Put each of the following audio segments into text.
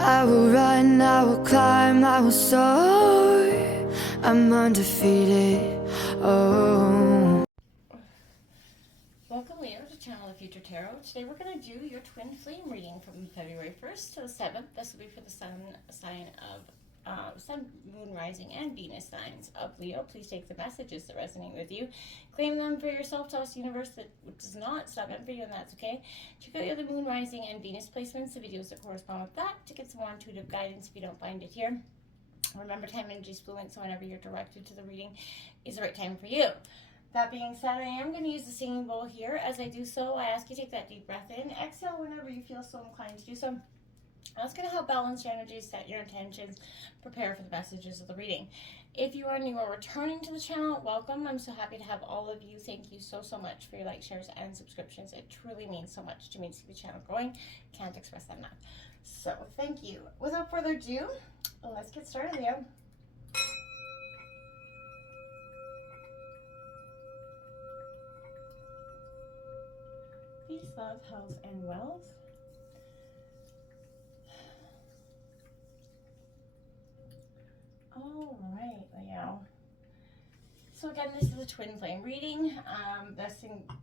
I will run, I will climb, I will soar. I'm undefeated. Oh. Welcome, Leo, to Channel of Future Tarot. Today we're going to do your twin flame reading from February 1st to the 7th. This will be for the sun, moon, rising, and Venus signs of Leo. Please take the messages that resonate with you. Claim them for yourself. Tell us the universe that does not. It's not meant for you, and that's okay. Check out your other moon, rising, and Venus placements, the videos that correspond with that, to get some more intuitive guidance if you don't find it here. Remember, time energy is fluent, so whenever you're directed to the reading is the right time for you. That being said, I am going to use the singing bowl here. As I do so, I ask you to take that deep breath in. Exhale whenever you feel so inclined to do so. That's going to help balance your energy, set your intentions, prepare for the messages of the reading. If you are new or returning to the channel, welcome. I'm so happy to have all of you. Thank you so much for your likes, shares, and subscriptions. It truly means so much to me to see the channel growing. Can't express that enough. So thank you. Without further ado, let's get started, Leo. Peace, love, health, and wealth. All right, Leo. So again, this is a twin flame reading. The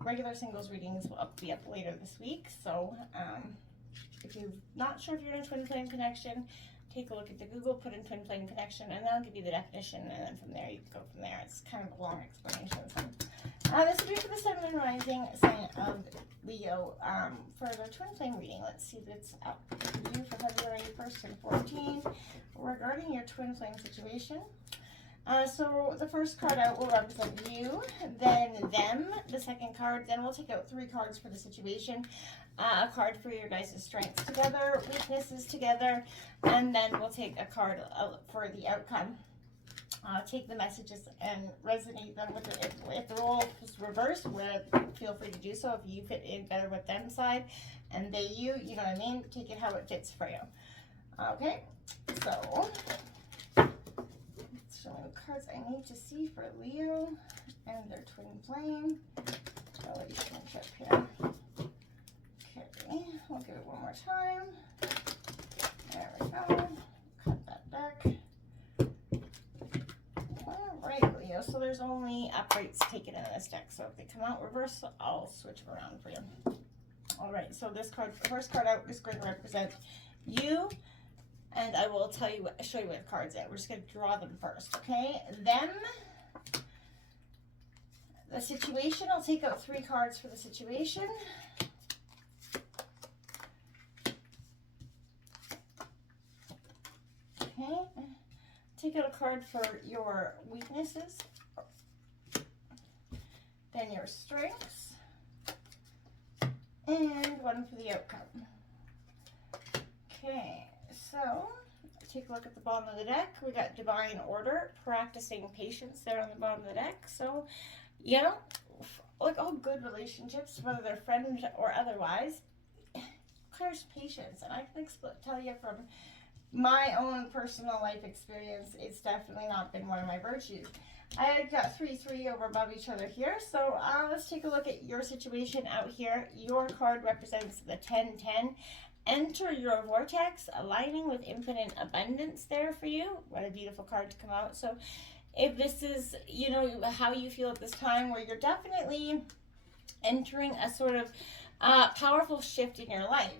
regular singles readings will be up later this week. So if you're not sure if you're in a twin flame connection, take a look at the Google, put in twin flame connection, and that'll give you the definition. And then from there, you can go from there. It's kind of a long explanation. This will be for the sun, moon, rising sign of Leo for the twin flame reading. Let's see if it's up for you for February 1st and 14 regarding your twin flame situation. So the first card out will represent you, then them, the second card, then we'll take out 3 cards for the situation, a card for your guys' strengths together, weaknesses together, and then we'll take a card for the outcome. Take the messages and resonate them with it. If the role is reversed, feel free to do so. If you fit in better with them side and they you know what I mean, take it how it fits for you. Okay, so show me the cards I need to see for Leo and their twin flame relationship here. Okay, we'll give it one more time. There we go. Cut that deck. Alright, Leo, so there's only uprights taken in this deck, so if they come out reverse, I'll switch them around for you. Alright, so this card, the first card out is going to represent you, and I will show you what the cards are. We're just going to draw them first, okay? Them, the situation, I'll take out 3 cards for the situation. Okay, take out a card for your weaknesses, then your strengths, and one for the outcome. Okay, so take a look at the bottom of the deck. We got divine order, practicing patience there on the bottom of the deck. So, you know, like all good relationships, whether they're friends or otherwise, requires patience. And I can tell you from my own personal life experience, it's definitely not been one of my virtues. I got 3 over above each other here. So let's take a look at your situation out here. Your card represents the 10-10. Enter your vortex, aligning with infinite abundance there for you. What a beautiful card to come out. So if this is, you know, how you feel at this time, where you're definitely entering a sort of powerful shift in your life,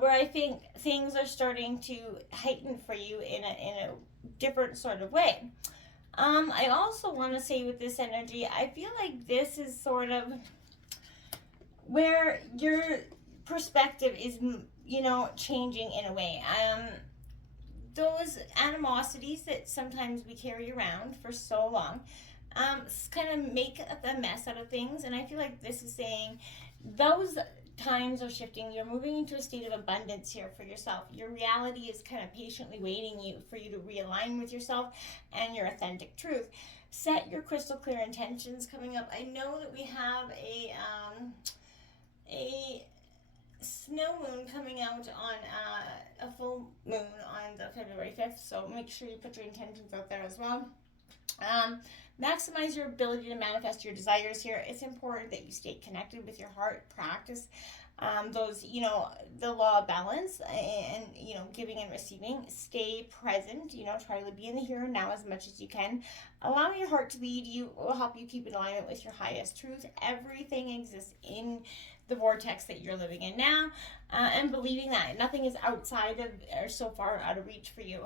where I think things are starting to heighten for you in a different sort of way. I also want to say with this energy, I feel like this is sort of where your perspective is, you know, changing in a way. Those animosities that sometimes we carry around for so long kind of make a mess out of things, and I feel like this is saying those times are shifting. You're moving into a state of abundance here for yourself. Your reality is kind of patiently waiting for you to realign with yourself and your authentic truth. Set your crystal clear intentions coming up. I know that we have a snow moon coming out on a full moon on the February 5th, so make sure you put your intentions out there as well. Maximize your ability to manifest your desires here. It's important that you stay connected with your heart, practice those, you know, the law of balance and, you know, giving and receiving. Stay present, you know, try to be in the here and now as much as you can. Allowing your heart to lead you will help you keep in alignment with your highest truth. Everything exists in the vortex that you're living in now, and believing that nothing is outside of or so far out of reach for you.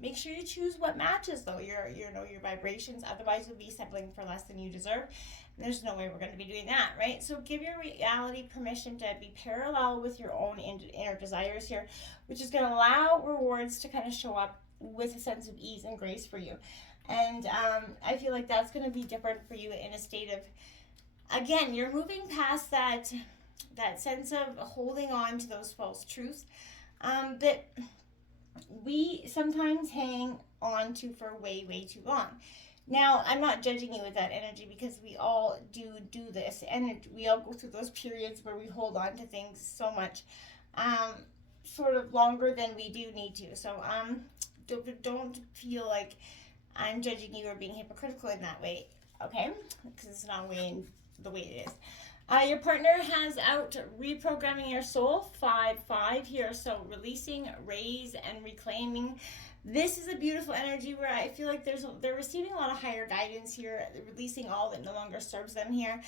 Make sure you choose what matches though your vibrations. Otherwise, you'll be settling for less than you deserve. And there's no way we're going to be doing that, right? So give your reality permission to be parallel with your own inner desires here, which is going to allow rewards to kind of show up with a sense of ease and grace for you. And I feel like that's going to be different for you in a state of, again, you're moving past that sense of holding on to those false truths that we sometimes hang on to for way, way too long. Now, I'm not judging you with that energy because we all do this, and we all go through those periods where we hold on to things so much, sort of longer than we do need to. So don't feel like I'm judging you or being hypocritical in that way, okay? Because it's not the way it is. Your partner has out reprogramming your soul, 5-5 here. So releasing, raise, and reclaiming. This is a beautiful energy where I feel like they're receiving a lot of higher guidance here, releasing all that no longer serves them here.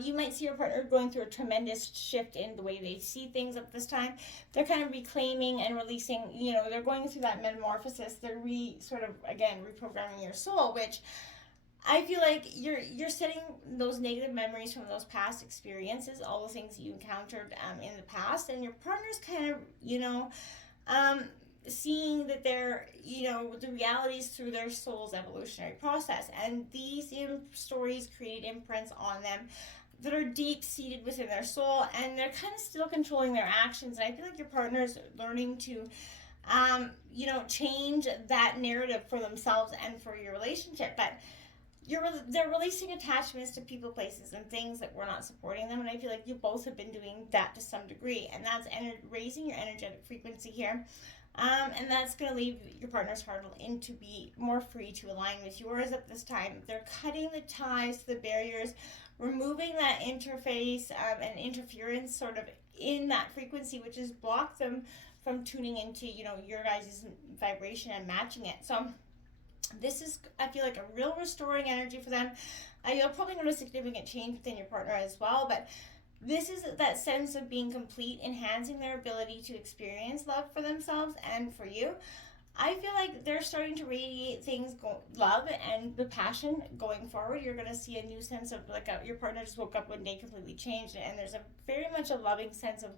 You might see your partner going through a tremendous shift in the way they see things at this time. They're kind of reclaiming and releasing, you know, they're going through that metamorphosis. They're reprogramming your soul, which I feel like you're setting those negative memories from those past experiences, all the things you encountered in the past, and your partner's kind of, you know, seeing that they're, you know, the realities through their soul's evolutionary process. And these stories create imprints on them that are deep-seated within their soul, and they're kind of still controlling their actions. And I feel like your partner's learning to, you know, change that narrative for themselves and for your relationship. But they're releasing attachments to people, places, and things that were not supporting them. And I feel like you both have been doing that to some degree. And that's raising your energetic frequency here. And that's going to leave your partner's heart in to be more free to align with yours at this time. They're cutting the ties, the barriers, removing that interface and interference sort of in that frequency, which has blocked them from tuning into, you know, your guys' vibration and matching it. So this is, I feel like, a real restoring energy for them. You'll probably notice significant change within your partner as well, but this is that sense of being complete, enhancing their ability to experience love for themselves and for you. I feel like they're starting to radiate love and the passion going forward. You're going to see a new sense of, like, your partner just woke up one day completely changed, and there's very much a loving sense of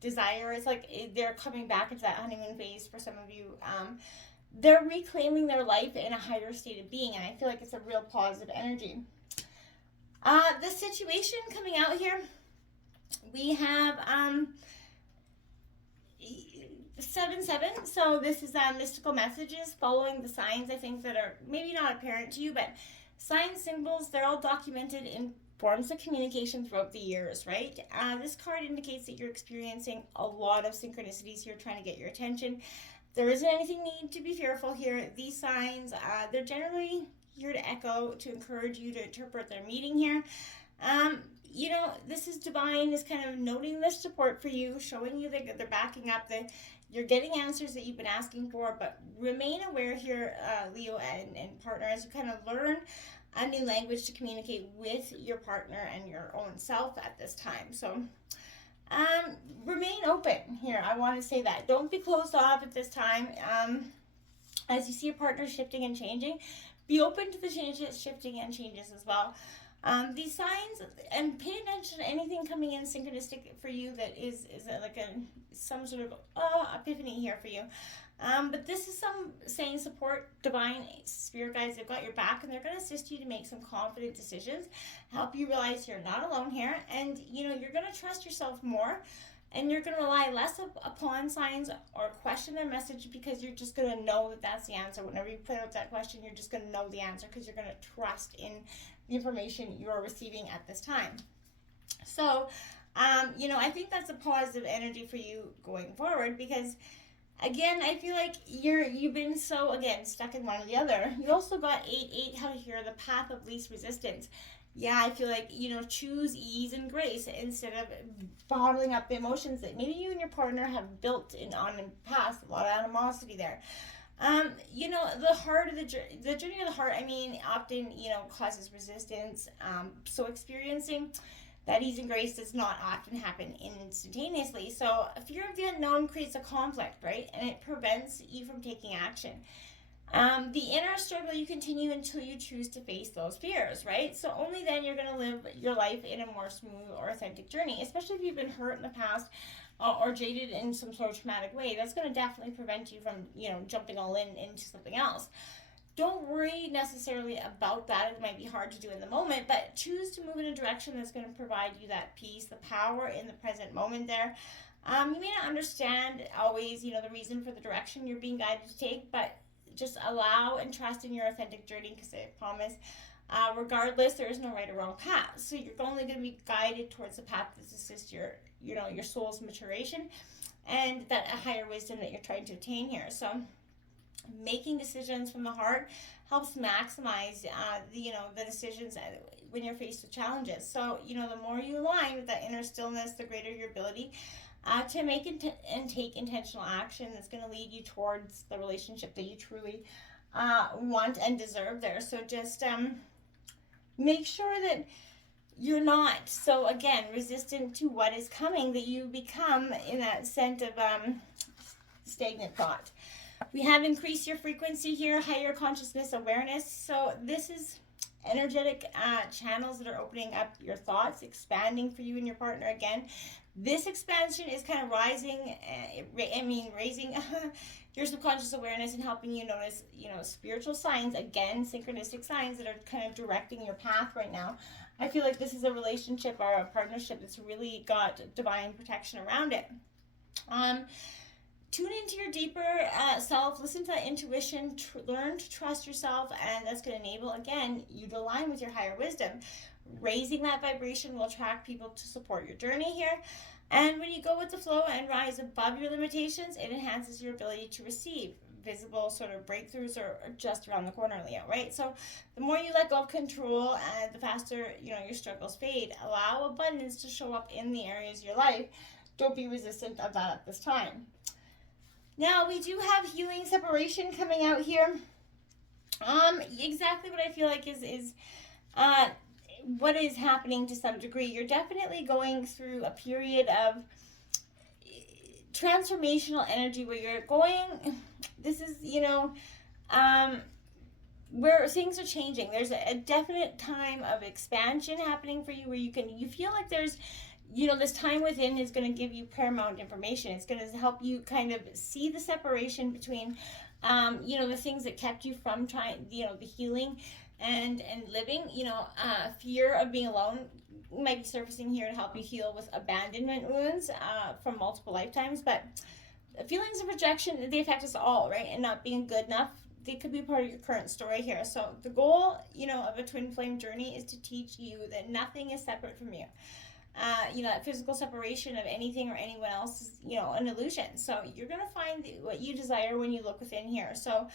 desire. It's like they're coming back into that honeymoon phase for some of you. They're reclaiming their life in a higher state of being, and I feel like it's a real positive energy. The situation coming out here, we have 7-7. So this is mystical messages following the signs, I think, that are maybe not apparent to you, but signs, symbols, they're all documented in forms of communication throughout the years, right? This card indicates that you're experiencing a lot of synchronicities here trying to get your attention. There isn't anything need to be fearful here. These signs, they're generally here to echo, to encourage you to interpret their meaning here. You know, this is divine, is kind of noting their support for you, showing you that they're backing up, that you're getting answers that you've been asking for. But remain aware here, Leo and partner, as you kind of learn a new language to communicate with your partner and your own self at this time. So remain open here. I want to say that. Don't be closed off at this time. As you see your partner shifting and changing, be open to the changes, shifting, and changes as well. These signs, and pay attention to anything coming in synchronistic for you that is like some sort of epiphany here for you. But this is saying support, divine spirit guides. They've got your back, and they're going to assist you to make some confident decisions, help you realize you're not alone here, and you know, you're going to trust yourself more, and you're going to rely less upon signs or question their message, because you're just going to know that that's the answer. Whenever you put out that question, you're just going to know the answer, because you're going to trust in the information you're receiving at this time. So, you know, I think that's a positive energy for you going forward, because again, I feel like you've been so, again, stuck in one or the other. You also got 8-8 out here, the path of least resistance. Yeah, I feel like, choose ease and grace instead of bottling up the emotions that maybe you and your partner have built on in the past, a lot of animosity there. The heart of the journey of the heart, often, causes resistance. So experiencing that ease and grace does not often happen instantaneously. So fear of the unknown creates a conflict, right? And it prevents you from taking action. The inner struggle you continue until you choose to face those fears, right? So only then you're going to live your life in a more smooth or authentic journey, especially if you've been hurt in the past or jaded in some sort of traumatic way. That's going to definitely prevent you from, jumping all into something else. Don't worry necessarily about that. It might be hard to do in the moment, but choose to move in a direction that's going to provide you that peace, the power in the present moment there. You may not understand always, the reason for the direction you're being guided to take, but just allow and trust in your authentic journey, because I promise, regardless, there is no right or wrong path. So you're only going to be guided towards the path that assists your soul's maturation and that a higher wisdom that you're trying to attain here. So making decisions from the heart helps maximize the decisions when you're faced with challenges. So the more you align with that inner stillness, the greater your ability to make and take intentional action that's going to lead you towards the relationship that you truly want and deserve there. So just make sure that you're not so, again, resistant to what is coming, that you become in that sense of stagnant thought. We have increased your frequency here, higher consciousness awareness. So this is energetic channels that are opening up your thoughts, expanding for you and your partner again. This expansion is kind of raising your subconscious awareness and helping you notice, spiritual signs, again, synchronistic signs that are kind of directing your path right now. I feel like this is a relationship or a partnership that's really got divine protection around it. Tune into your deeper self, listen to that intuition, learn to trust yourself, and that's going to enable, again, you to align with your higher wisdom. Raising that vibration will attract people to support your journey here. And when you go with the flow and rise above your limitations, it enhances your ability to receive. Visible sort of breakthroughs are just around the corner, Leo, right? So the more you let go of control, the faster, your struggles fade. Allow abundance to show up in the areas of your life. Don't be resistant of that at this time. Now, we do have healing separation coming out here. Exactly what I feel like is what is happening to some degree. You're definitely going through a period of transformational energy where you're going, this is, where things are changing. There's a definite time of expansion happening for you where you feel like there's, this time within is going to give you paramount information. It's going to help you kind of see the separation between, the things that kept you from trying, the healing and living. Fear of being alone might be surfacing here to help you heal with abandonment wounds from multiple lifetimes. But feelings of rejection, they affect us all, right? And not being good enough, they could be part of your current story here. So the goal, of a twin flame journey is to teach you that nothing is separate from you. That physical separation of anything or anyone else is, an illusion. So you're going to find what you desire when you look within here. So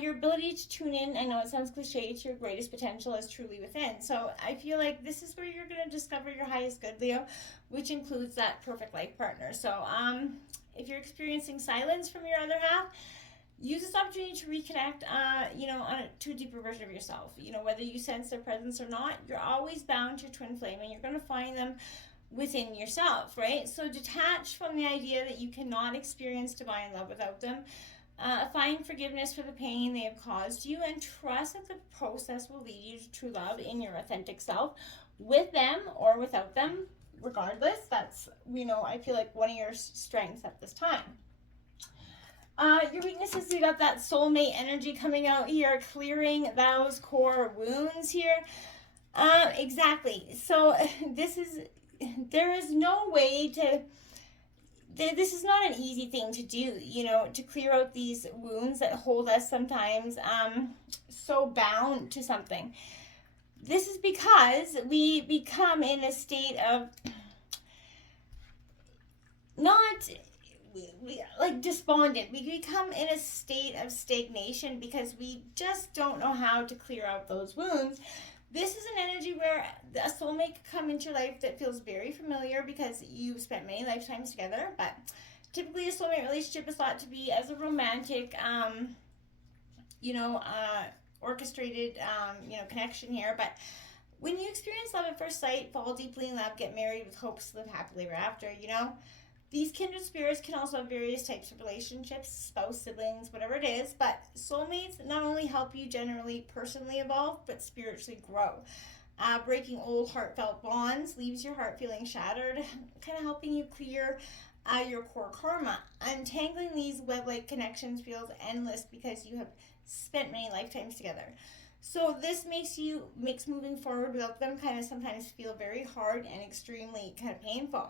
your ability to tune in, I know it sounds cliche, to your greatest potential is truly within. So I feel like this is where you're going to discover your highest good, Leo, which includes that perfect life partner. So if you're experiencing silence from your other half, use this opportunity to reconnect, to a deeper version of yourself. Whether you sense their presence or not, you're always bound to your twin flame, and you're going to find them within yourself, right? So detach from the idea that you cannot experience divine love without them. Find forgiveness for the pain they have caused you, and trust that the process will lead you to true love in your authentic self, with them or without them, regardless. That's, I feel like one of your strengths at this time. Your weaknesses, we got that soulmate energy coming out here, clearing those core wounds here. Exactly. So there is no way to, this is not an easy thing to do, to clear out these wounds that hold us sometimes so bound to something. This is because we become in a state of like despondent. We become in a state of stagnation because we just don't know how to clear out those wounds This is an energy where a soulmate could come into your life that feels very familiar because you've spent many lifetimes together. But typically, a soulmate relationship is thought to be as a romantic, orchestrated, connection here. But when you experience love at first sight, fall deeply in love, get married with hopes to live happily ever after, these kindred spirits can also have various types of relationships, spouse, siblings, whatever it is, but soulmates not only help you generally personally evolve, but spiritually grow. Breaking old heartfelt bonds leaves your heart feeling shattered, kind of helping you clear your core karma. Untangling these web-like connections feels endless because you have spent many lifetimes together. So this makes moving forward without them kind of sometimes feel very hard and extremely kind of painful.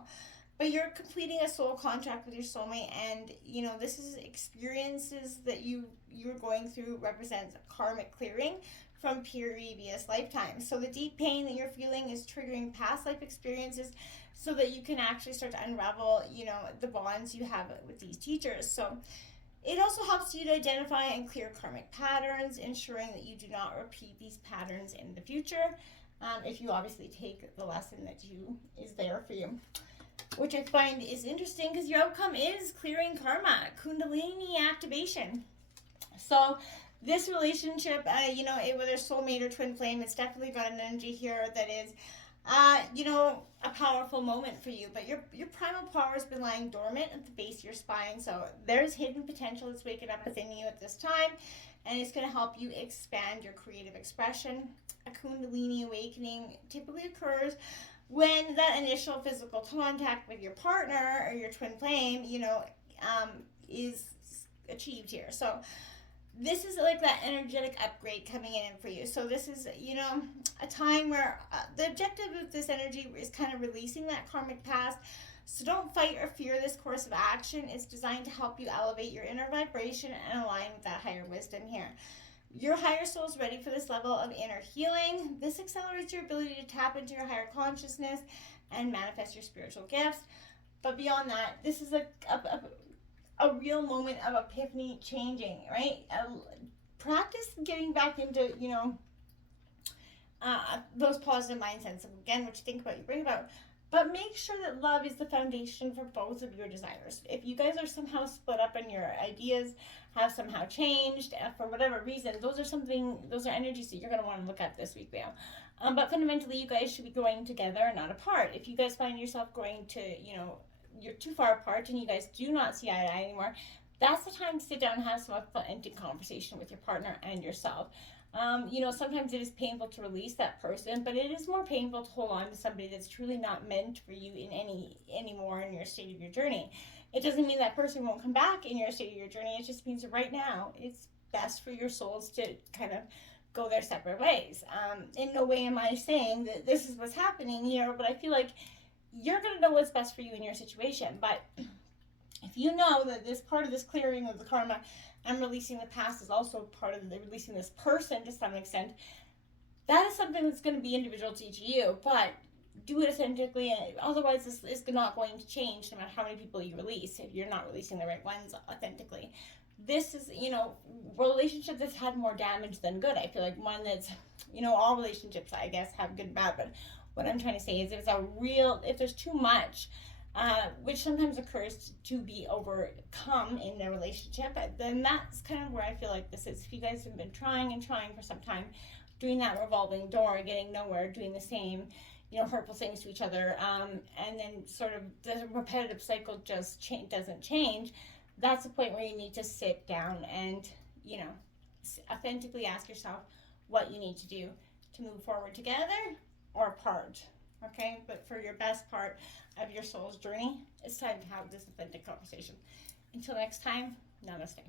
But you're completing a soul contract with your soulmate, and this is experiences that you're going through represents karmic clearing from previous lifetimes. So the deep pain that you're feeling is triggering past life experiences so that you can actually start to unravel, the bonds you have with these teachers. So it also helps you to identify and clear karmic patterns, ensuring that you do not repeat these patterns in the future. If you obviously take the lesson that is there for you, which I find is interesting because your outcome is clearing karma, Kundalini activation. So this relationship, whether soulmate or twin flame, it's definitely got an energy here that is, a powerful moment for you. But your primal power has been lying dormant at the base of your spine. So there's hidden potential that's waking up within you at this time, and it's going to help you expand your creative expression. A Kundalini awakening typically occurs when that initial physical contact with your partner or your twin flame, is achieved here. So this is like that energetic upgrade coming in for you. So this is, a time where the objective of this energy is kind of releasing that karmic past. So don't fight or fear this course of action. It's designed to help you elevate your inner vibration and align with that higher wisdom here. Your higher soul is ready for this level of inner healing. This accelerates your ability to tap into your higher consciousness and manifest your spiritual gifts. But beyond that, this is a real moment of epiphany changing, right? Practice getting back into, those positive mindsets. Again, what you think about, you bring about. But make sure that love is the foundation for both of your desires. If you guys are somehow split up and your ideas have somehow changed for whatever reason, those are energies that you're going to want to look at this week, Leo. But fundamentally, you guys should be growing together and not apart. If you guys find yourself growing to, you're too far apart and you guys do not see eye to eye anymore, that's the time to sit down and have some authentic conversation with your partner and yourself. Sometimes it is painful to release that person, but it is more painful to hold on to somebody that's truly not meant for you in anymore in your state of your journey. It doesn't mean that person won't come back in your state of your journey. It just means that right now it's best for your souls to kind of go their separate ways. In no way am I saying that this is what's happening here, but I feel like you're going to know what's best for you in your situation. But if you know that this part of this clearing of the karma and releasing the past is also part of releasing this person to some extent, that is something that's going to be individual to each of you. But do it authentically, and otherwise this is not going to change no matter how many people you release if you're not releasing the right ones authentically. This is, relationship that's had more damage than good. I feel like one that's, all relationships, I guess, have good and bad, but what I'm trying to say is if there's too much, which sometimes occurs to be overcome in a relationship, then that's kind of where I feel like this is. If you guys have been trying and trying for some time, doing that revolving door, getting nowhere, doing the same, hurtful things to each other, and then sort of the repetitive cycle just doesn't change, that's the point where you need to sit down and, authentically ask yourself what you need to do to move forward together or apart, okay? But for your best part of your soul's journey, it's time to have this authentic conversation. Until next time, namaste.